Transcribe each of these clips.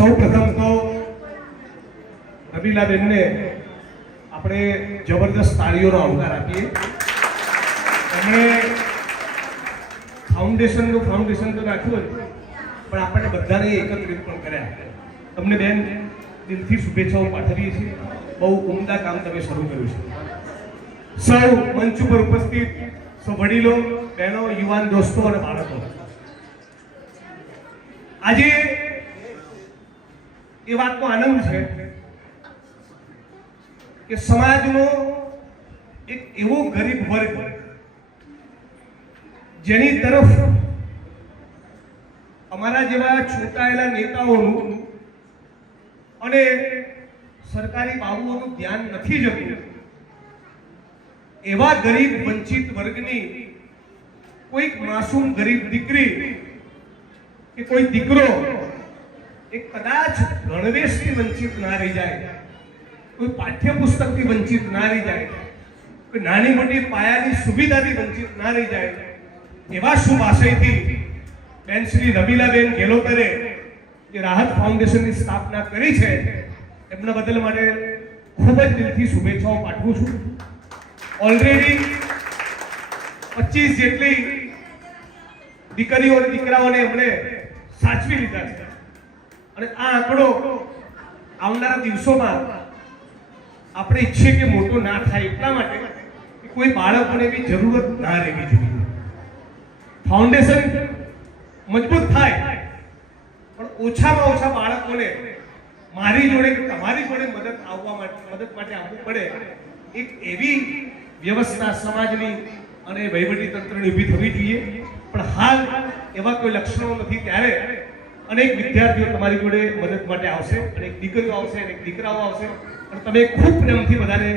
સૌ પ્રથમ તો રમીલાબેનને આપણે જબરદસ્ત તાળીઓનો આવકાર આપીએ. એમણે ફાઉન્ડેશન તો રાખ્યું પણ આપણને બધાને એકત્રિત પણ કર્યા. તમને બેન દિલથી શુભેચ્છાઓ પાઠવીએ છીએ. બહુ ઉમદા કામ તમે શરૂ કર્યું છે. સૌ મંચ ઉપર ઉપસ્થિત સૌ વડીલો, બહેનો, યુવાન દોસ્તો અને બાળકો, આજે એ વાતનો આનંદ છે કે સમાજનો એક એવો ગરીબ વર્ગ જેની તરફ અમારા જેવા ચૂંટાયેલા નેતાઓનું અને સરકારી બાબુઓનું ધ્યાન નથી જતું, એવા ગરીબ વંચિત વર્ગની કોઈક માસૂમ ગરીબ દીકરી કે કોઈ દીકરો એક કદાચ ગણવેશથી વંચિત ના રહી જાય, કોઈ પાઠ્યપુસ્તકથી વંચિત ના રહી જાય, કોઈ નાની મોટી પાયાની સુવિધાથી વંચિત ના રહી જાય, એવા શુભ આશયથી બેન શ્રી રમીલાબેન ગેલોતરે જે રાહત ફાઉન્ડેશનની સ્થાપના કરી છે, એમના બદલ માટે ખૂબ જ દિલથી શુભેચ્છાઓ પાઠવું છું. ઓલરેડી 25 જેટલી દીકરીઓ અને દીકરાઓને એમણે સાચવી લીધા છે અને આ આંકડો આવનારા દિવસોમાં આપણે ઈચ્છીએ કે મોટો ના થાય, એટલા માટે કે કોઈ બાળકોને એવી જરૂરત ના રહેવી જોઈએ. ફાઉન્ડેશન મજબૂત થાય પણ ઓછામાં ઓછા બાળકોને મારી જોડે કે તમારી જોડે મદદ માટે આવવું પડે, એક એવી વ્યવસ્થા સમાજની અને વહીવટી તંત્રની ઊભી થવી જોઈએ. પણ હાલ એવા કોઈ લક્ષણો નથી, ત્યારે અનેક વિદ્યાર્થીઓ તમારી જોડે મદદ માટે આવશે, અનેક દીકરીઓ આવશે, અનેક દીકરાઓ આવશે અને તમે ખૂબ પ્રેમથી બધાને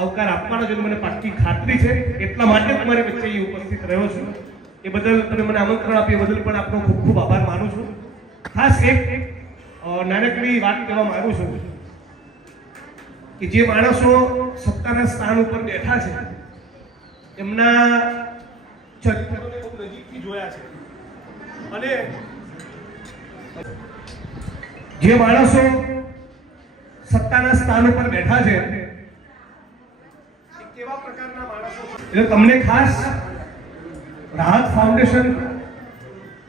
આવકાર આપવાનો છે, મને પાક્કી ખાતરી છે. એટલા માટે તમારી વચ્ચે અહીં ઉપસ્થિત રહ્યો છું. એ બદલ તમે મને આમંત્રણ આપ્યું એ બદલ પણ આપનો ખૂબ ખૂબ આભાર માનું છું. ખાસ એક નાનકડી વાત કહેવા માંગુ છું કે જે માણસો સત્તાના સ્થાન ઉપર બેઠા છે એમના ચરિત્રને ખૂબ નજીકથી જોયા છે અને જે માણસો સત્તાના સ્થાન ઉપર બેઠા છે એ કેવા પ્રકારના માણસો છે, એટલે તમને ખાસ રાહત ફાઉન્ડેશન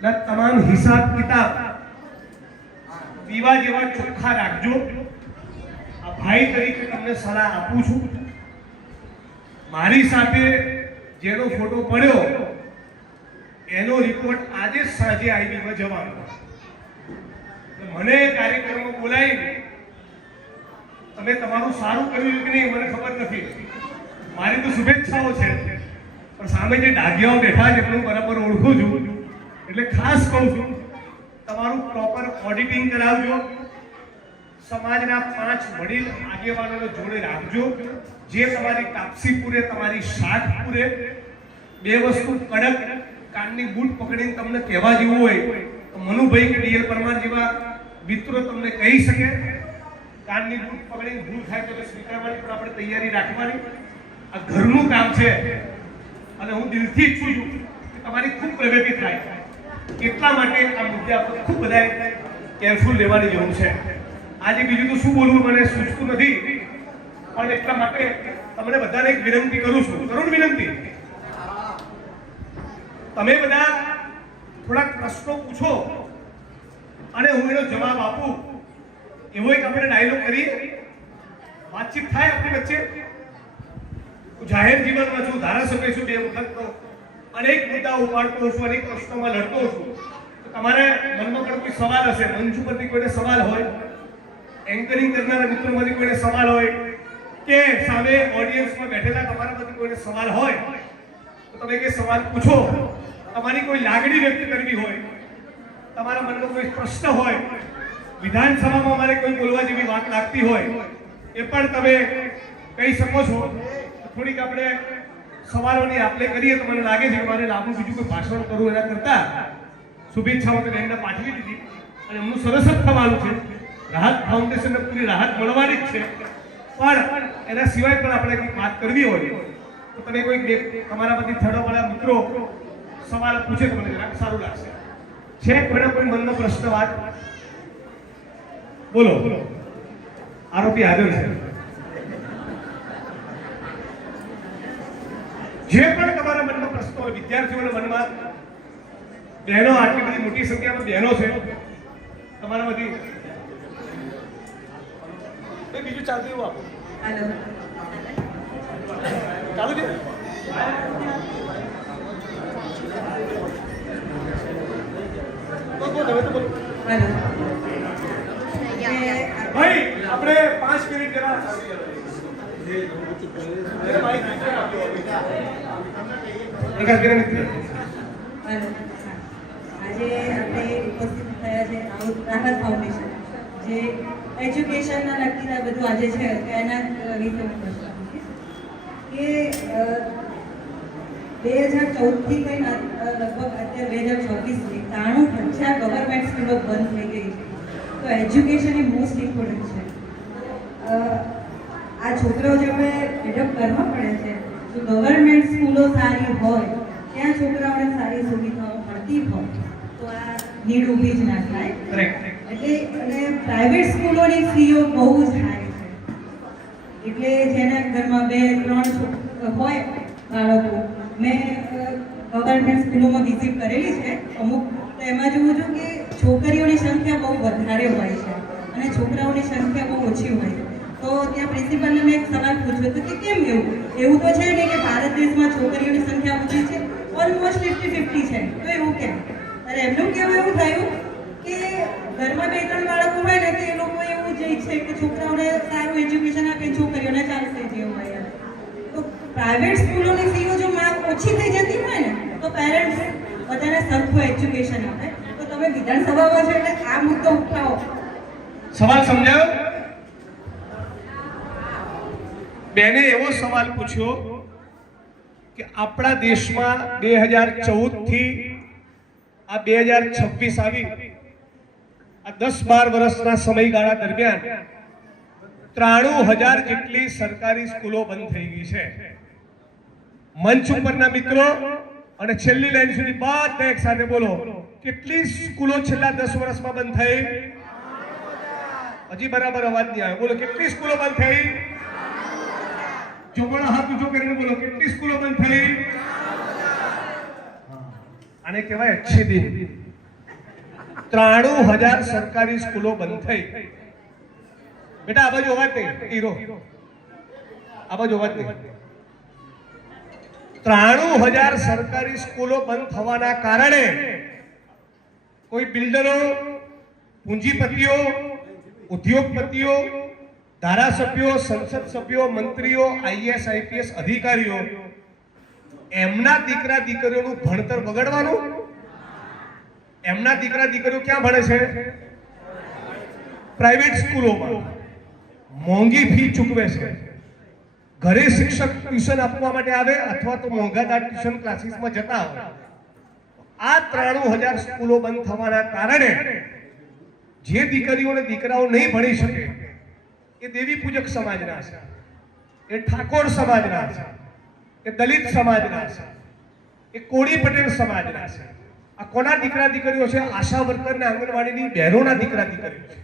ના તમામ હિસાબ કિતાબ દીવા જેવા ચોખ્ખા રાખજો. આ ભાઈ તરીકે તમને સલાહ આપું છું. મારી સાથે જેનો ફોટો પડ્યો એનો રિપોર્ટ આજે જ સાંજે આઈબીમાં જવાનો. મને કાર્યક્રમમાં બોલાવી તમે તમારું સારું કર્યું કે નહીં મને ખબર નથી, મારી તો શુભેચ્છાઓ છે, પણ સામે જે ડાઘિયાઓ બેઠા છે એમનું બરાબર ઓળખું છું, એટલે ખાસ કહું છું તમારું પ્રોપર ઓડિટિંગ કરાવજો. સમાજના 5 વડીલ આગેવાનોને જોડે રાખજો, જે તમારી કાપસી પૂરે, તમારી શાખ પૂરે. બે વસ્તુ કડક કાનની બૂટ પકડીને તમને કહેવા જેવું હોય તો મનુભાઈ કે ડીએલ પરમાર જેવા મિત્રો તમને કહી શકે. કાનની બૂટ પકડીને ભૂલ થાય તો સ્વીકારવાની, પણ આપણે તૈયારી રાખવાની. આ ઘરનું કામ છે અને હું દિલથી ઈચ્છું છું કે તમારી ખૂબ પ્રગતિ થાય. એટલા માટે આ મુદ્દે આપણે ખૂબ બધાએ કેરફુલ લેવાની જરૂર છે. આજે બીજું તો શું બોલવું મને સૂચતું નથી, પણ એટલા માટે તમને બધાને એક વિનંતી કરું છું, કરુણ વિનંતી. તમે બધા થોડાક પ્રશ્નો પૂછો અને હું એનો જવાબ આપું, એવો એક આપણે ડાયલોગ કરીએ, વાતચીત થાય આપણી વચ્ચે. હું જાહેર જીવનમાં છું, ધારાસભ્ય છું, 2 વખત તો અનેક મુદ્દા ઉપાડતો છું, અનેક પ્રશ્નોમાં લડતો છું. તમારે મનમાં પણ કોઈ સવાલ હશે, મંચ ઉપરથી કોઈને સવાલ હોય, એન્કરિંગ કરનારા મિત્રોમાંથી કોઈને સવાલ હોય કે સામે ઓડિયન્સમાં બેઠેલા તમારામાંથી કોઈને સવાલ હોય તો તમે કે સવાલ પૂછો. તમારી કોઈ લાગણી વ્યક્ત કરવી હોય, તમારા મનમાં કોઈ પ્રશ્ન હોય, વિધાનસભામાં મારે કોઈ બોલવા જેવી વાત લાગતી હોય એ પણ તમે કહી શકો છો. થોડીક આપણે સવાલોની આપલે કરીએ તો મને લાગે છે કે મારે લાંબુ બીજું કોઈ ભાષણ કરવું એના કરતા શુભેચ્છાઓ તો એમને પાઠવી દીધી અને એમનું સરસ જ થવાનું છે. રાહત ફાઉન્ડેશનને પૂરી રાહત મળવાની જ છે, પણ એના સિવાય પણ આપણે કંઈક વાત કરવી હોય તો તમે કોઈ તમારામાંથી થડાવાળા મિત્રો સવાલ પૂછે તો મને જરાક સારું લાગશે. છે કોઈના કોઈ મનનો પ્રશ્ન વાત? બોલો, આરોપી હાજર છે. જે પણ તમારા મનમાં પ્રશ્નો હોય, વિદ્યાર્થીઓના મનમાં, બહેનો, આટલી બધી મોટી સંખ્યામાં બહેનો છે તમારામાંથી, બીજું ચાલતું એવું આપો. ચાલુ છે. ભાઈ આપણે 5 મિનિટ જરા આજે આપણે ઉપસ્થિત થયા છે રાહત ફાઉન્ડેશન, જે એજ્યુકેશનના લગતી બધું આજે છે એના વિશે હું પ્રશ્ન પૂછીશ કે 2014થી લઈને લગભગ અત્યારે 2026 સુધી 93,000 ગવર્મેન્ટ સ્કૂલો બંધ થઈ ગઈ છે. તો એજ્યુકેશન એ મોસ્ટ ઇમ્પોર્ટન્ટ છે. આ છોકરાઓ જે આપણે એડપ્ટ કરવા પડે છે, જો ગવર્મેન્ટ સ્કૂલો સારી હોય, ત્યાં છોકરાઓને સારી સુવિધાઓ મળતી હોય તો આ નીડ ઊભી જ ના થાય. એટલે અને પ્રાઇવેટ સ્કૂલોની ફીઓ બહુ જ હાઈ છે. એટલે જેના ઘરમાં 2-3 હોય બાળકો, મેં ગવર્મેન્ટ સ્કૂલોમાં વિઝિટ કરેલી છે અમુક, તો એમાં જોઉં છું કે છોકરીઓની સંખ્યા બહુ વધારે હોય છે અને છોકરાઓની સંખ્યા બહુ ઓછી હોય છે. તો ત્યાં પ્રિન્સિપલને મેં એક સવાલ પૂછ્યો હતો કે કેમ એવું તો છે ને કે ભારત દેશમાં છોકરીઓની સંખ્યા ઓછી છે, ઓલમોસ્ટ 50-50 છે, તો એવું કેમ? અને એમનું કહેવું એવું થયું કે ઘરમાં 2-3 બાળકો હોય ને તો એ લોકો એવું જ ઈચ્છે કે છોકરાઓને સારું એજ્યુકેશન આપે, છોકરીઓને ચાલશે જેવું હોય. તો પ્રાઇવેટ સ્કૂલોની ફીઓ જો ઓછી થઈ જતી હોય ને તો પેરેન્ટ્સ બધાને સરખું એજ્યુકેશન આપે. તો તમે વિધાનસભામાં છો એટલે આ મુદ્દો ઉઠાવો. સવાલ સમજાયો? બેને એવો સવાલ પૂછ્યો કે આપણા દેશમાં 2014 થી આ 2026 આવી, આ 10-12 વર્ષના સમયગાળા દરમિયાન 93,000 જેટલી સરકારી સ્કૂલો બંધ થઈ ગઈ છે. મંચ ઉપરના મિત્રો અને છેલ્લી લાઈન સુધી બધા એક સાથે બોલો, કેટલી સ્કૂલો છેલ્લા 10 વર્ષમાં બંધ થઈ? હજી બરાબર અવાજ નહીં આવ્યો. બોલો, કેટલી સ્કૂલો બંધ થઈ? જોગણો હાથ ઊંચો કરીને બોલો, કેટલી સ્કૂલો બંધ થઈ? આને કહેવાય અચ્છી દિન. 93,000 સરકારી સ્કૂલો બંધ થઈ. બેટા આ બાજુ અવાજ નહીં, હીરો આ બાજુ અવાજ નહીં. 93,000 સરકારી સ્કૂલો બંધ થવાના કારણે કોઈ બિલ્ડરો, પૂંજીપતિઓ, ઉદ્યોગપતિઓ, ધારાસભ્યો, સંસદ સભ્યો, મંત્રીઓ, IAS, IPS અધિકારીઓ, એમના દીકરા દીકરીઓનું ભણતર બગડવાનું? એમના દીકરા દીકરીઓ ક્યાં ભણે છે? પ્રાઇવેટ સ્કૂલોમાં. મોંઘી ફી ચૂકવે છે. ઘરે શિક્ષક ટ્યુશન આપવા માટે આવે અથવા તો મોંઘાદાર ટ્યુશન ક્લાસીસમાં જતા હોય. આ 93,000 સ્કૂલો બંધ થવાના કારણે જે દીકરીઓ અને દીકરાઓ નહીં ભણી શકે, એ દેવી પૂજક સમાજના છે, એ ઠાકોર સમાજના છે, એ દલિત સમાજના છે, એ કોળી પટેલ સમાજના છે. આ કોના દીકરા દીકરીઓ છે? આશા વર્કર ને આંગણવાડીની બહેનોના દીકરા દીકરીઓ છે,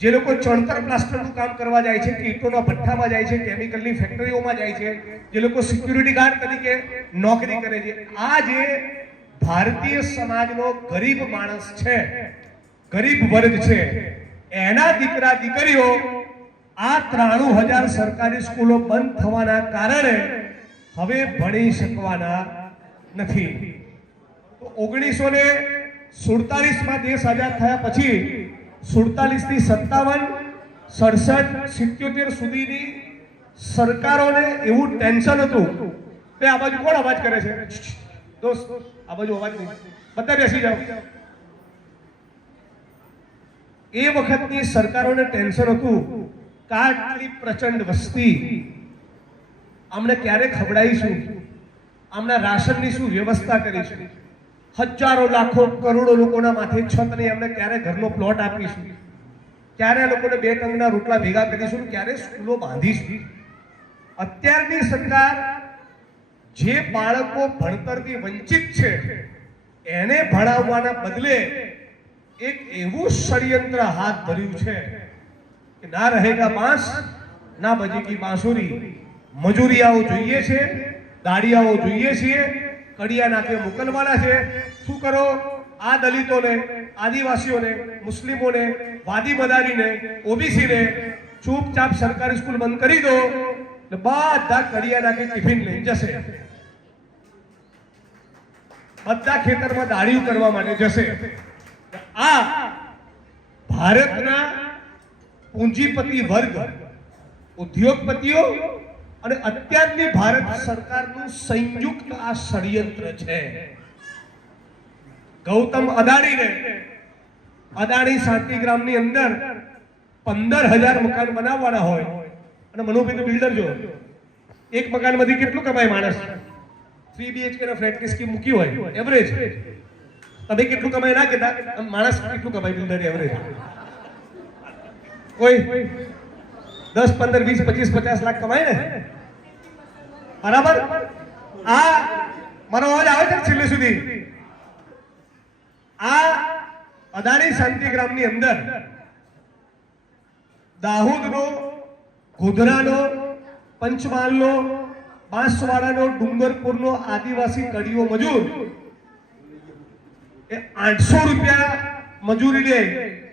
જે લોકો ચણતર પ્લાસ્ટરનું કામ કરવા જાય છે, ઈંટોના ભઠ્ઠામાં જાય છે, કેમિકલની ફેક્ટરીઓમાં જાય છે, જે લોકો સિક્યુરિટી ગાર્ડ તરીકે નોકરી કરે છે. આ જે ભારતીય સમાજનો ગરીબ માણસ છે, ગરીબ વર્ગ છે, એના દીકરા દીકરીઓ આ 93,000 સરકારી સ્કૂલો બંધ થવાના કારણે હવે ભણી શકવાના નથી. તો 1947માં દેશ આઝાદ થયા પછી 47 થી 57, 67, 77 સુધીની સરકારોને એવું ટેન્શન હતું કે આ બાજુ કોણ અવાજ કરે છે? દોસ્ત આ બાજુ અવાજ નહીં, બધા બેસી જાઓ. એ વખતની સરકારોને ટેન્શન હતું કે આટલી પ્રચંડ વસ્તી આમને ક્યારે ખવડાવીશું, આમના રાશનની શું વ્યવસ્થા કરીશું, હજારો લાખો કરોડો લોકોના માથે છત નહીં, એમને ક્યારે ઘરનો પ્લોટ આપીશું, ક્યારે લોકોને 2 ટંકના રોટલા ભેગા કરીશું, ક્યારે સ્કૂલો બાંધીશું. અત્યારની સરકાર જે બાળકો ભણતરથી વંચિત છે એને ભણાવવાના બદલે એક એવું ષડયંત્ર હાથ ધર્યું છે कि ना रहेगा बांस ना बजेगी बांसुरी। मजूरियाओ જોઈએ છે, દાડિયાઓ જોઈએ છે, કડિયા નાકે મોકલવાના છે। શું કરો? આ દલિતોને, આદિવાસીઓને, મુસ્લિમોને, વાદી મદારીને, ઓબીસીને ચૂપચાપ સરકારી સ્કૂલ બંધ કરી દો એટલે બધા કડિયા નાકે ટિફિન લઈને જશે, બધા ખેતરમાં દાડિયું કરવા માટે જશે। આ ભારતના પૂંજીપતિ વર્ગ, ઉદ્યોગપતિઓ અને અત્યારની ભારત સરકારનું સંયુક્ત આ ષડયંત્ર છે। ગૌતમ અદાણીને અદાણી શાંતિગ્રામની અંદર 15,000 મકાન બનાવવાના હોય અને મનુભાઈ તો બિલ્ડર જો, એક મકાનમાંથી કેટલું કમાય માણસ? 3 BHK ના ફ્લેટની સ્કીમ મૂકી હોય એવરેજ, તમે કેટલું કમાય ના કહેતા, માણસ કેટલું કમાય બિલ્ડર એવરેજ? કોઈ 10, 15, 20, 25, 50 લાખ કમાય ને, બરાબર? આ મારો અવાજ આવે છે છેલ્લે સુધી? આ અદાણી શાંતિગ્રામની અંદર દાહોદનો, ગોધરાનો, પંચમહાલનો, બાંસવાડાનો, ડુંગરપુરનો આદિવાસી કડીઓ મજૂર એ 800 રૂપિયા મજૂરી લે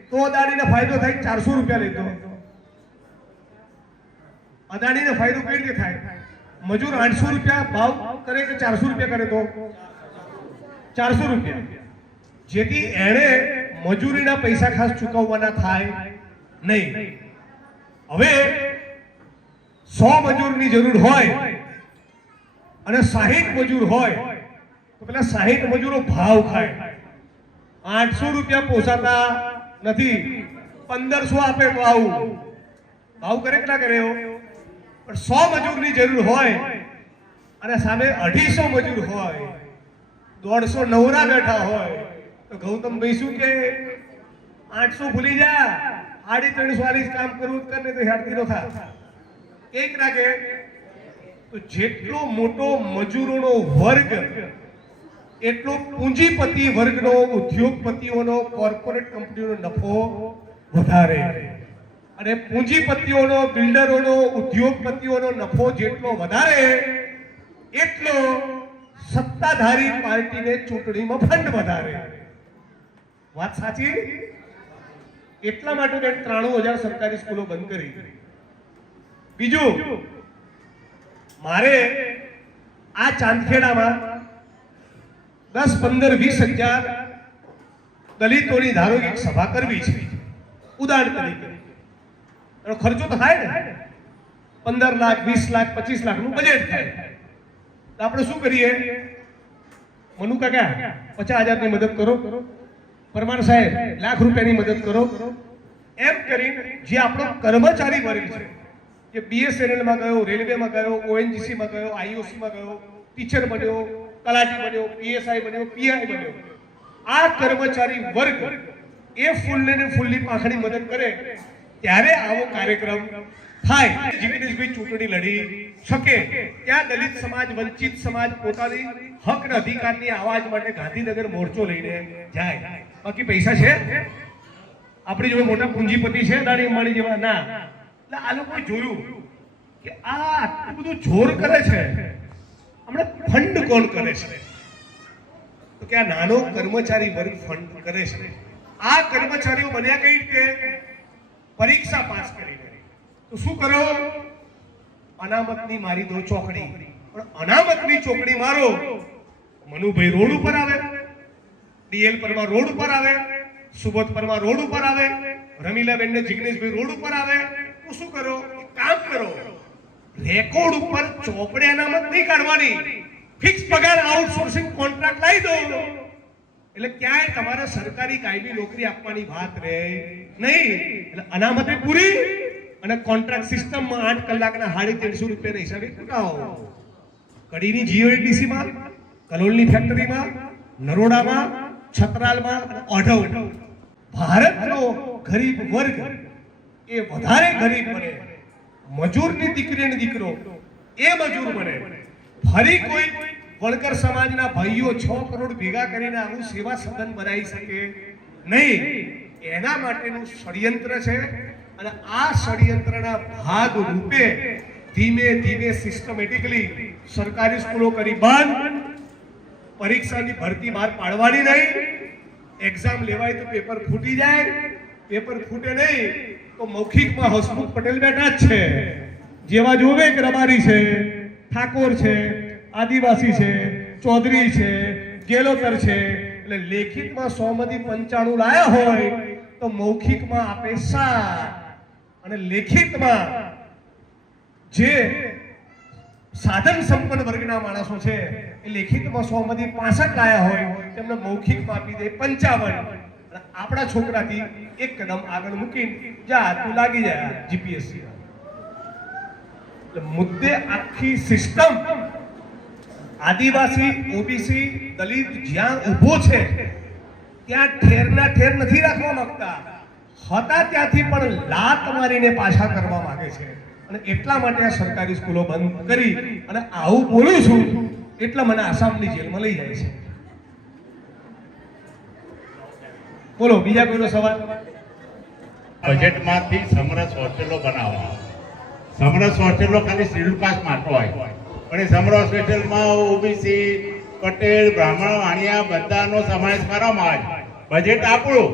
તો અદાણીને ફાયદો થાય, 400 રૂપિયા લેતો અદાણીને ફાયદો કઈ રીતે થાય? મજૂર 800 રૂપિયા ભાવ કરે કે 400 રૂપિયા કરે તો 400 રૂપિયા, જેથી એણે મજૂરીના પૈસા ખાસ ચૂકવવાના થાય નહીં। હવે 100 મજૂરની જરૂર હોય અને 60 મજૂર હોય તો પેલા 60 મજૂરો ભાવ ખાય, 800 રૂપિયા પોસાતા નથી, 1500 આપે તો આવું ભાવ કરે કે ના કરે? પણ 100 મજૂરની જરૂર હોય અને સામે 250 મજૂર હોય, 150 નવરા બેઠા હોય તો ગૌતમભાઈ શું કે 800 ભૂલી જા, 350 વાળી કામ કરવું કરને તો હેડતી નો થા, એક ના કે? તો જેટલો મોટો મજૂરોનો વર્ગ એટલો પૂંજીપતિ વર્ગનો, ઉદ્યોગપતિઓનો, કોર્પોરેટ કંપનીઓનો નફો વધારે, અને પૂંજીપતિઓનો, બિલ્ડરોનો, ઉદ્યોગપતિઓનો નફો જેટલો વધારે એટલો સત્તાધારી પાર્ટીને ચૂંટણીમાં ફંડ વધારે। વાત સાચી? એટલા માટે 93,000 સરકારી સ્કૂલો બંધ કરી। બીજું, મારે આ ચાંદખેડામાં 10, 15, 20,000 દલિતોની ધારો એક સભા કરવી છે, ઉદાહરણ તરીકે એનો ખર્ચો તો થાય ને, 15 લાખ, 20 લાખ, 25 લાખનું બજેટ થાય તો આપણે શું કરીએ? મનુ કાકા 50,000ની મદદ કરો, પરમાર સાહેબ લાખ રૂપિયાની મદદ કરો, એમ કરીને જે આપણો કર્મચારી વર્ગ છે, જે BSNL માં ગયો, રેલવેમાં ગયો, ONGC માં ગયો, IOC માં ગયો, ટીચર બન્યો, તલાટી બન્યો, PSI બન્યો, PI બન્યો, આ કર્મચારી વર્ગ એ ફૂલને ફૂલની પાંખડી મદદ કરે ત્યારે આવો કાર્યક્રમ થાય, જિગ્નેશભાઈ ચૂંટણી લડી શકે। ત્યાં દલિત સમાજ, વંચિત સમાજ પોતાની હક અને અધિકારની આવાજ માટે ગાંધીનગર મોરચો લઈને જાય। બાકી પૈસા છે આપણી જોડે, મોટા પૂંજીપતિ છે અદાણી અંબાણી જેવા ના, એટલે આ લોકોએ જોયું કે આ આટલું બધું જોર કરે છે, હમણાં ફંડ કોણ કરે છે? તો કે આ નાનો કર્મચારી વર્ગ ફંડ કરે છે। આ કર્મચારીઓ બન્યા કઈ રીતે? પરીક્ષા પાસ કરીને। તો શું કરો? અનામતની મારી દો ચોકડી, પણ અનામતની ચોકડી મારો, મનુભાઈ રોડ ઉપર આવે, DL પરમાર રોડ ઉપર આવે, સુબોધ પરમાર રોડ ઉપર આવે, રમીલાબેન ને જિગ્નેશભાઈ રોડ ઉપર આવે, તો શું કરો? કામ કરો, રેકોર્ડ ઉપર ચોપડે અનામત નહીં કાઢવાની, ફિક્સ પગાર આઉટસોર્સિંગ કોન્ટ્રાક્ટ લાવી દો, એટલે ક્યાંય તમારે સરકારી કાયમી નોકરી આપવાની વાત રહે નહીં। એટલે અનામતે પૂરી અને કોન્ટ્રાક્ટ સિસ્ટમમાં 8 કલાકના 350 રૂપિયાના હિસાબે ચૂકવો। કડીની GODC માં, કલોલની ફેક્ટરીમાં, નરોડામાં, છતરાલમાં અને ઓઢવ, ભારતનો ગરીબ વર્ગ એ વધારે ગરીબ બને, મજૂરની દીકરી અને દીકરો એ મજૂર બને। ફરી કોઈ વણકર સમાજના ભાઈઓ 6 કરોડ ભેગા કરીને આવું સેવા સદન બનાવી શકે નહીં। એના માટેનું ષડયંત્ર છે અને આ ષડયંત્રના ભાગ રૂપે ધીમે ધીમે સિસ્ટમેટિકલી સરકારી સ્કૂલો કરી બંધ, પરીક્ષાની ભરતી બહાર પાડવાની નહીં, એક્ઝામ લેવાય તો પેપર ફૂટી જાય, પેપર ફૂટે નહીં તો મૌખિકમાં હસમુખ પટેલ બેઠા જ છે, જેવા જોવે કે રબારી છે, ઠાકોર છે, આદિવાસી છે, ચૌધરી છે, ગેલોતર છે, એટલે લેખિતમાં 100 માંથી 95 લાયા હોય તો મૌખિકમાં આપે 7 અને લેખિતમાં જે સાધન સંપન્ન વર્ગના માણસો છે એ લેખિતમાં 100 માંથી 65 લાયા હોય તેમને મૌખિકમાં આપી દે 55. અને આપણા છોકરાથી એક કદમ આગળ મૂકીને જા તું લાગી જાય જીપીએસસી. એટલે મુદ્દે આખી સિસ્ટમ આદિવાસી, ઓબીસી, દલિત જ્યાં ઊભો છે ત્યાં ઠેરના ઠેર નથી રાખવા માંગતા, હતા ત્યાંથી પણ લાત મારીને પાછા કરવા માંગે છે. અને એટલા માટે આ સરકારી સ્કૂલો બંધ કરી અને આવું બોલું છું એટલે મને આસામની જેલમાં લઈ જાય છે. બોલો બીજા કોઈનો સવાલ? બજેટમાંથી સમરસ હોસ્ટેલો બનાવવા. સમરસ હોસ્ટેલો ખાલી શેડ્યુલ કાસ્ટ માટે હોય, પણ એ સમરસ હોસ્ટેલમાં ઓબીસી, પટેલ, બ્રાહ્મણ, વાણિયા બધાનો સમાવેશ કરવામાં આવે. બજેટ આપણું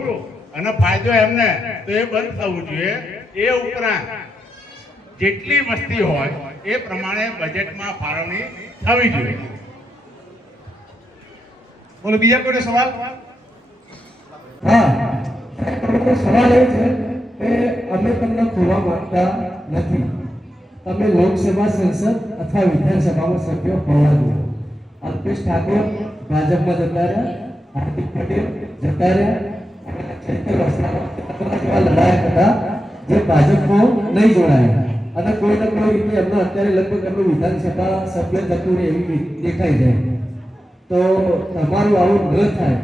અને ફાયદો એમને, તો એ બંધ થવું જોઈએ. એ ઉપરાંત જેટલી વસ્તી હોય એ પ્રમાણે બજેટમાં ફાળવણી થવી જોઈએ. બોલો બીજા કોઈનો સવાલ? હા, સવાલ એ છે કે અમે તમને ખોવા માંગતા નથી. તમે લોકસભા, સંસદ અથવા વિધાનસભામાં સભ્ય હોવા જોઈએ. અલ્પેશ ઠાકોર ભાજપમાં જતા રહ્યા, હાર્દિક પટેલ જતા રહ્યા, ચૈતર વસાવા લડાયા હતા જે ભાજપમાં નહીં જોડાયા અને કોઈ ને કોઈ રીતે એમનો અત્યારે લગભગ એમનું વિધાનસભા સભ્ય જતું રહે એવી દેખાઈ જાય. તો તમારું આવું ન થાય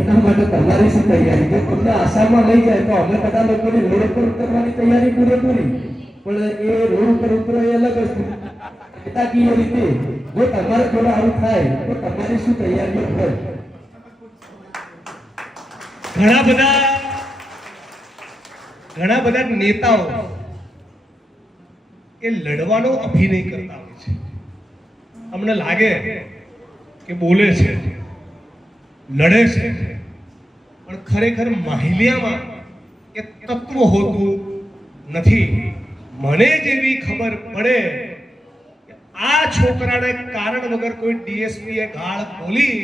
એના માટે તમારી શું તૈયારી? જો તમને આસામમાં લઈ જાય તો અમે બધા લોકોની રોડ ઉપર ઉતરવાની તૈયારી પૂરેપૂરી, પણ એ રોડ ઉપર ઉતરો એ અલગ વસ્તુ. એકાકીય રીતે જો તમારે થોડું આવું થાય તો તમારી શું તૈયારીઓ હોય? ઘણા બધા નેતાઓ એ લડવાનો અભિનય કરતા હોય છે. અમને લાગે કે બોલે છે, લડે છે, પણ ખરેખર માહિલિયામાં એ તત્વ હોતું નથી. મને જેવી ખબર પડે કે આ છોકરાને કારણ વગર કોઈ ડીએસપીએ ગાળ બોલી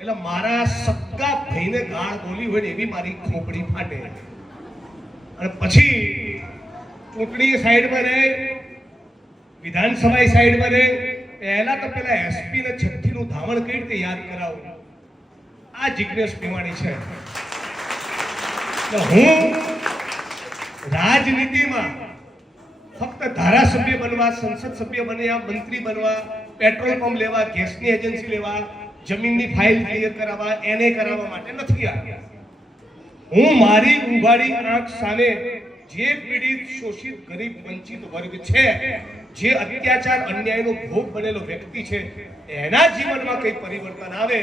એટલે મારા સગા ભાઈને ગાળ બોલી હોય ને એવી મારી ખોપડી ફાટે. અને પછી ચૂંટણી સાઈડમાં રહે, વિધાનસભા સાઈડમાં રહે, પહેલા તો પેલા એસપી ને છઠ્ઠીનું ધાવણ કઈ રીતે યાદ કરાવું? આ જિજ્ઞેશ મેવાણી છે. હું રાજનીતિમાં ફક્ત ધારાસભ્ય બનવા, સંસદ સભ્ય બન્યા, મંત્રી બનવા, પેટ્રોલ પંપ લેવા, ગેસની એજન્સી લેવા, જમીનની ફાઇલ ક્લિયર કરાવવા, એને કરાવવા માટે નથી આવ્યા. હું મારી ઉઘાડી આંખ સામે જે પીડિત, શોષિત, ગરીબ, વંચિત વર્ગ છે, જે અત્યાચાર, અન્યાયનો ભોગ બનેલો વ્યક્તિ છે, એના જીવનમાં કઈ પરિવર્તન આવે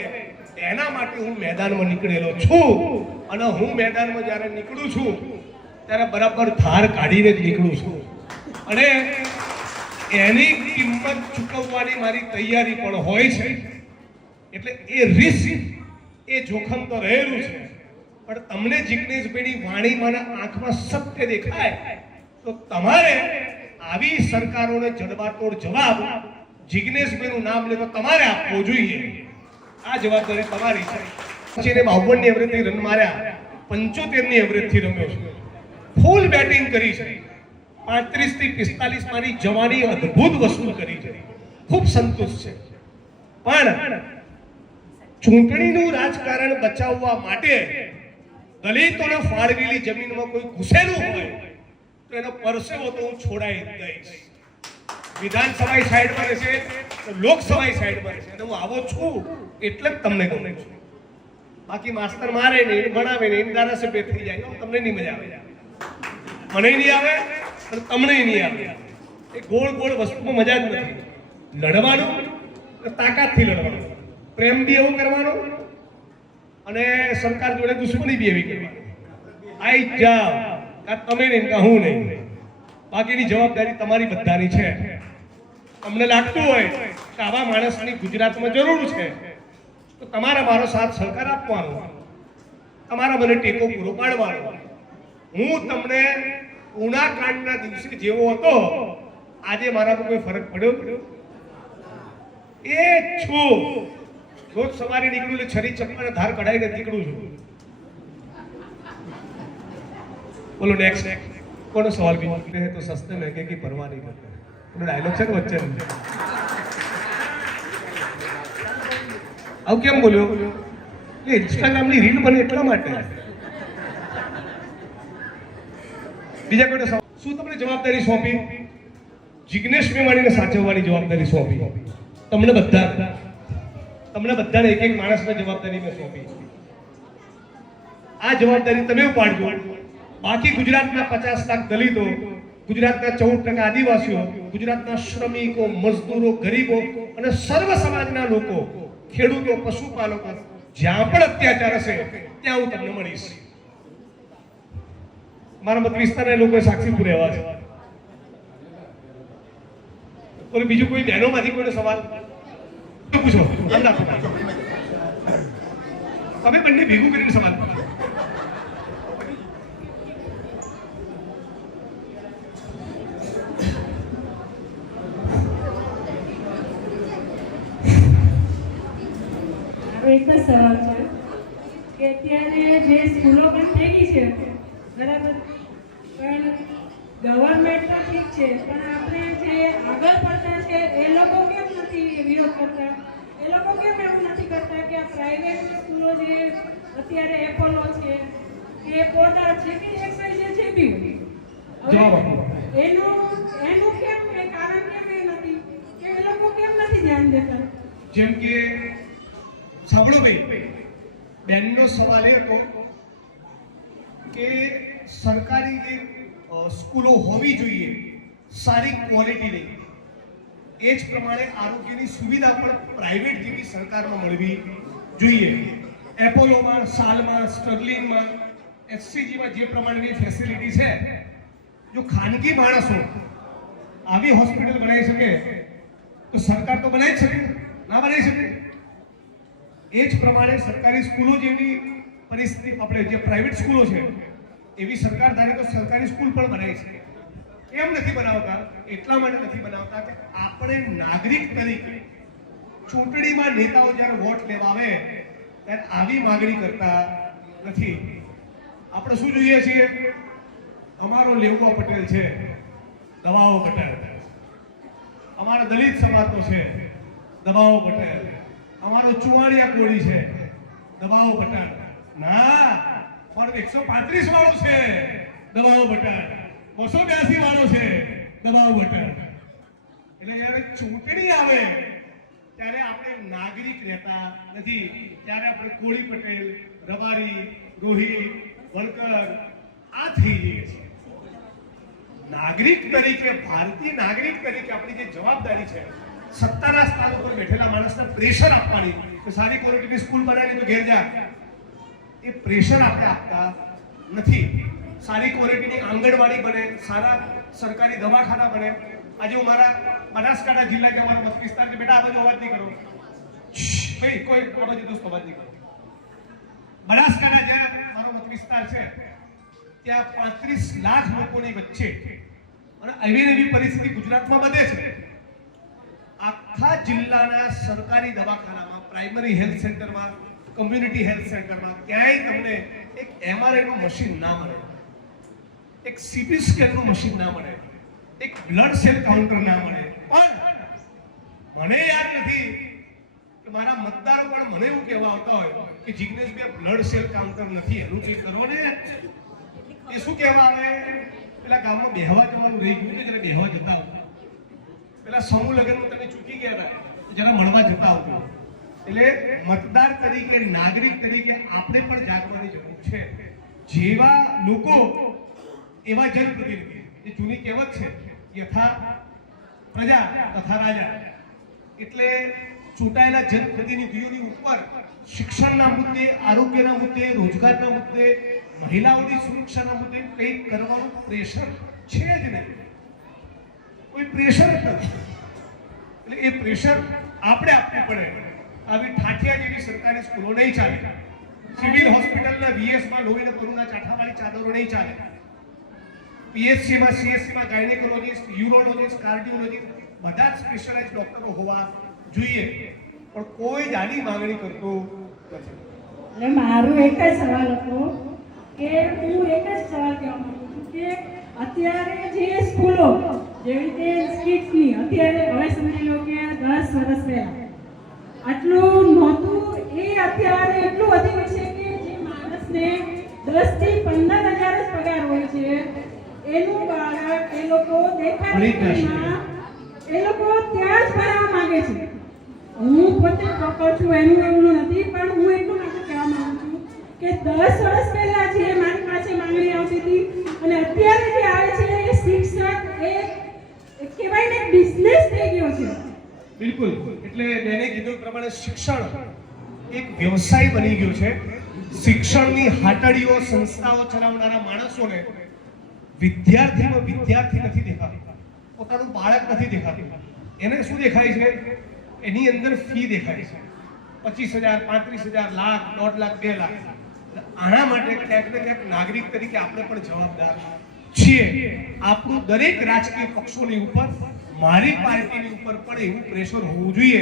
એના માટે હું મેદાનમાં નીકળેલો છું. અને હું મેદાનમાં જ્યારે નીકળું છું ત્યારે બરાબર ધાર કાઢીને જ નીકળું છું. અને એની કિંમત ચૂકવવાની મારી તૈયારી પણ હોય છે. એટલે એ રિસ્ક, એ જોખમ તો રહેલું છે. પણ તમને જિજ્ઞેશભાઈની વાણીમાંના આંખમાં સત્ય દેખાય તો તમારે આવી સરકારોને જડબાતોડ જવાબ જિજ્ઞેશભાઈનું નામ લે તો તમારે આપવો જોઈએ. આ જવાબદારી તમારી છે. પછી એને 52ની એવરેજથી રન માર્યા, 75ની એવરેજથી રમ્યો છે, ફૂલ બેટિંગ કરી છે, 35 થી 45 માની જવાની અદ્ભુત વસૂલ કરી છે, ખૂબ સંતુષ્ટ છે. પણ ચૂંટણીનું રાજકારણ બચાવવા માટે દલિતોને ફાળવેલી જમીનમાં કોઈ ઘૂસેલું હોય તો એનો પરસેવો તો હું છોડાઈ દઈશ. વિધાનસભા સાઈડમાં રહેશે તો લોકસભા સાઈડમાં રહેશે. અને હું આવો છું એટલે જ તમને ગમે છું. બાકી માસ્તર મારે ને ભણાવે ને એને ધારાસભ્ય થઈ જાય તો તમને નહીં મજા આવે, મને નહીં આવે અને તમને નહીં આવે. એ ગોળ ગોળ વસ્તુમાં મજા જ નથી. લડવાનું તાકાતથી લડવાનું, પ્રેમ બી એવું કરવાનો અને સરકાર જોડે દુશ્મની બી એવી કરવાની આઈ જાવ કાં તમે નહીં કાં હું નહીં, બાકીની જવાબદારી તમારી બધાની છે. તમને લાગતું હોય કે આવા માણસની ગુજરાતમાં જરૂર છે તો તમારા મારો સાથ સહકાર આપવાનો, તમારા મને ટેકો પૂરો પાડવાનો. હું તમને ઉના કાંડના દિવસે જેવો હતો આજે મારામાં કોઈ ફરક પડ્યો એ છું. રોજ સવારે નીકળું એટલે છરી ચપ્પા ધાર કઢાઈને નીકળું છું. બોલો નેક્સ્ટ કોનો સવાલ भी है तो सस्ते महंगे की परवाह नहीं करते. ડાયલોગ છે ને વચ્ચે આવું કેમ બોલ્યો? એ ઇન્સ્ટાગ્રામની રીલ બને એટલા માટે. બીજા કોઈને શું તમને જવાબદારી સોંપી? જિગ્નેશ મેવાણીને સાચવવાની જવાબદારી સોંપી. તમને બધાને એક એક માણસને જવાબદારી મેં સોંપી. આ જવાબદારી તમે ઉપાડજો. બાકી ગુજરાતના 50 લાખ દલિતો, ગુજરાતના 14% આદિવાસીઓ, ગુજરાતના શ્રમિકો, મજદૂરો, ગરીબો અને સર્વ સમાજના લોકો, ખેડૂતો, પશુપાલકો, જ્યાં પણ અત્યાચાર હશે ત્યાં હું તમને મળીશ. મારા મત વિસ્તારના લોકોએ સાક્ષી પુરાવા છે. કોઈ બીજું કોઈ બહેનોમાંથી કોઈને સવાલ પૂછો? તમે બંને ભેગું કરીને સવાલ પૂછો. એક જ સવાલ છે કે અત્યારે જે સ્કૂલો બંધ થઈ ગઈ છે બરાબર, પણ ગવર્મેન્ટ તો ઠીક છે, પણ આપણે જે આગળ પડતા છે એ લોકો કેમ નથી વિરોધ કરતા? એ લોકો કેમ એવું નથી કરતા કે આ પ્રાઇવેટ સ્કૂલો જે અત્યારે એપોલો છે કે પોર્ટર છે કે એક્સાઇઝ છે બી એનું કેમ એ કારણ કેમ એ નથી કે એ લોકો કેમ નથી ધ્યાન દેતા? જેમ કે સાંભળો ભાઈ, બેનનો સવાલ એ હતો કે સરકારી જે સ્કૂલો હોવી જોઈએ સારી ક્વોલિટીની, એ જ પ્રમાણે આરોગ્યની સુવિધા પણ પ્રાઇવેટ જેવી સરકારમાં મળવી જોઈએ. એપોલોમાં, સાલમાં, સ્ટર્લિંગમાં, એસસીજીમાં જે પ્રમાણેની ફેસિલિટી છે, જો ખાનગી માણસો આવી હોસ્પિટલ બનાવી શકે તો સરકાર તો બનાવી જ શકે, ના બનાવી શકે? એ જ પ્રમાણે સરકારી સ્કૂલો જેવી પરિસ્થિતિ, આપણે જે પ્રાઇવેટ સ્કૂલો છે એવી સરકાર ધારે તો સરકારી સ્કૂલ પણ બનાવી શકે. કેમ નથી બનાવતા? એટલા માટે નથી બનાવતા કે આપણે નાગરિક તરીકે ચૂંટણીમાં નેતાઓ જ્યારે વોટ લેવા આવે ત્યારે આવી માંગણી કરતા નથી. આપણે શું જોઈએ છીએ? અમારો લેવડો પટેલ છે, દવાઓ પટેલ. અમારો દલિત સમાજનો છે, દવાઓ પટેલ. અમારો ચુવાડિયા કોળી છે, દબાવો પટેલ. ના, પણ 135 વાળો છે, દબાવો પટેલ. 282 વાળો છે, દબાવો પટેલ. એટલે જ્યારે ચૂંટણી આવે ત્યારે આપણે નાગરિક રહેતા નથી, ત્યારે આપણે કોળી પટેલ, રબારી, રોહિત, વળકર આ થઈ જઈએ છીએ. નાગરિક તરીકે, ભારતીય નાગરિક તરીકે આપણી જે જવાબદારી છે, સત્તાના સ્થાન ઉપર બેઠેલા માણસને પ્રેશર આપવાની કે સારી ક્વોલિટીની સ્કૂલ બનાવી તો ઘેર જા, એ પ્રેશર આપણે આપતા નથી. સારી ક્વોલિટીની આંગણવાડી બને, સારા સરકારી દવાખાના બને. આજે હું મારા બનાસકાંઠા જિલ્લા કે અમારો મત વિસ્તાર છે, બેટા આ બાજુ અવાજ નહીં કરો ભાઈ, કોઈ આ બાજુ દોસ્ત અવાજ નહીં કરો. બનાસકાંઠા જ્યારે મારો મત વિસ્તાર છે ત્યાં 35 લાખ લોકોની વચ્ચે અને એવી પરિસ્થિતિ ગુજરાતમાં બને છે. આખા જિલ્લાના સરકારી દવાખાનામાં, પ્રાઇમરી હેલ્થ સેન્ટરમાં, કમ્યુનિટી હેલ્થ સેન્ટરમાં ક્યાંય તમને એક MRI નું મશીન ના મળે, એક CT સ્કેનનું મશીન ના મળે, એક બ્લડ સેલ કાઉન્ટર ના મળે. પણ મને યાદ નથી કે મારા મતદારો પણ મને એવું કહેવા આવતા હોય કે જિગ્નેશભાઈ બ્લડ સેલ કાઉન્ટર નથી, એનું ચેક કરો ને. એ શું કહેવા આવે? પેલા ગામમાં બેહવા જવાનું રહી ગયું છે, જરા બેહવા જતા આવો. પેલા સમૂહ લગ્નમાં તમે ચૂકી ગયા હતા, જરા મળવા જતા આવજો. એટલે મતદાર તરીકે, નાગરિક તરીકે આપણે પણ જાગવાની જરૂર છે. જેવા લોકો એવા જનપ્રતિનિધિ. જે જૂની કહેવત છે, યથા પ્રજા તથા રાજા. એટલે ચૂંટાયેલા જનપ્રતિનિધિઓની ઉપર શિક્ષણના મુદ્દે, આરોગ્યના મુદ્દે, રોજગારના મુદ્દે, મહિલાઓની સુરક્ષાના મુદ્દે કંઈક કરવાનું પ્રેશર છે જ નહીં. કોઈ પ્રેશર જ નથી. એટલે એ પ્રેશર આપણે આપવું પડે. આવી ઠાઠિયા જેવી સરકારી સ્કૂલો નહીં ચાલે. સિવિલ હોસ્પિટલના વીએસમાં લોહીના કરુના ચાઠાવાળી ચાદરો નહીં ચાલે. પીએચસીમાં સીએચસીમાં ગાયનેકોલોજીસ્ટ, યુરોલોજીસ્ટ, કાર્ડિયોલોજીસ્ટ બધા જ સ્પેશિયલાઇઝ ડોક્ટરો હોવા જોઈએ. પણ કોઈ જ આની માંગણી કરતું નથી. એટલે મારો એક જ સવાલ હતો કે હું એક જ સવાલ કહેવા માંગુ છું કે અત્યારે જે સ્કૂલો જેવી રીતે સ્કીટની અત્યારે હવે સમજી લો કે 10 વર્ષ પહેલા આટલું નહોતું, એ અત્યારે એટલું વધી ગયું છે કે જે માણસને 10 થી 15,000 જ પગાર હોય છે એનું બાળક એ લોકો દેખાડીમાં એ લોકો ત્યાં જ ભણવા માંગે છે. હું પોતે પ્રોપર છું એનું એવું નથી, પણ હું એટલું માટે કહેવા માંગુ છું કે 10 વર્ષ પહેલા જે મારી પાસે માંગણી આવતી હતી અને અત્યારે જે આવે છે એ શિક્ષક એ કહેવાય ને બિઝનેસ થઈ ગયો છે. બિલકુલ. એટલે બેને કીધું પ્રમાણે શિક્ષણ એક વ્યવસાય બની ગયો છે. શિક્ષણની હાટડીઓ, સંસ્થાઓ ચલાવનારા માણસોને વિદ્યાર્થી નથી દેખાતું, પોતાનું બાળક નથી દેખાતું. એને શું દેખાય છે? એની અંદર ફી દેખાય છે. 25,000, 35,000, લાખ, 1.5 લાખ, 2 લાખ. આના માટે ક્યાંક ને ક્યાંક નાગરિક તરીકે આપણે પણ જવાબદાર છીએ. આપણું દરેક રાજકીય પક્ષોની ઉપર, મારી પાર્ટીની ઉપર પણ એવું પ્રેશર હોવું જોઈએ.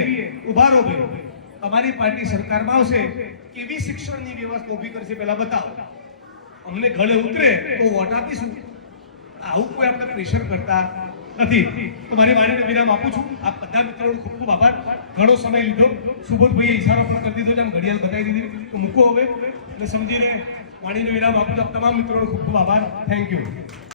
ઉભા રહો ભાઈ, તમારી પાર્ટી સરકારમાં આવશે, કેવી શિક્ષણની વ્યવસ્થા ઊભી કરશે પહેલા બતાવો. અમને ગળે ઉતરે તો વોટ આપીશું. આવું કોઈ આપણે પ્રેશર કરતા નથી. તો મારી વાણીને વિરામ આપું છું. આપ બધા મિત્રોનો ખૂબ ખૂબ આભાર. ઘણો સમય લીધો. સુબોધભાઈએ ઈશારો પણ કરી દીધો છે, આમ ઘડિયાળ બતાવી દીધી. તો મૂકો હવે અને સમજીને વાણીને વિરામ આપું છું. આપ તમામ મિત્રોનો ખૂબ ખૂબ આભાર. Thank you.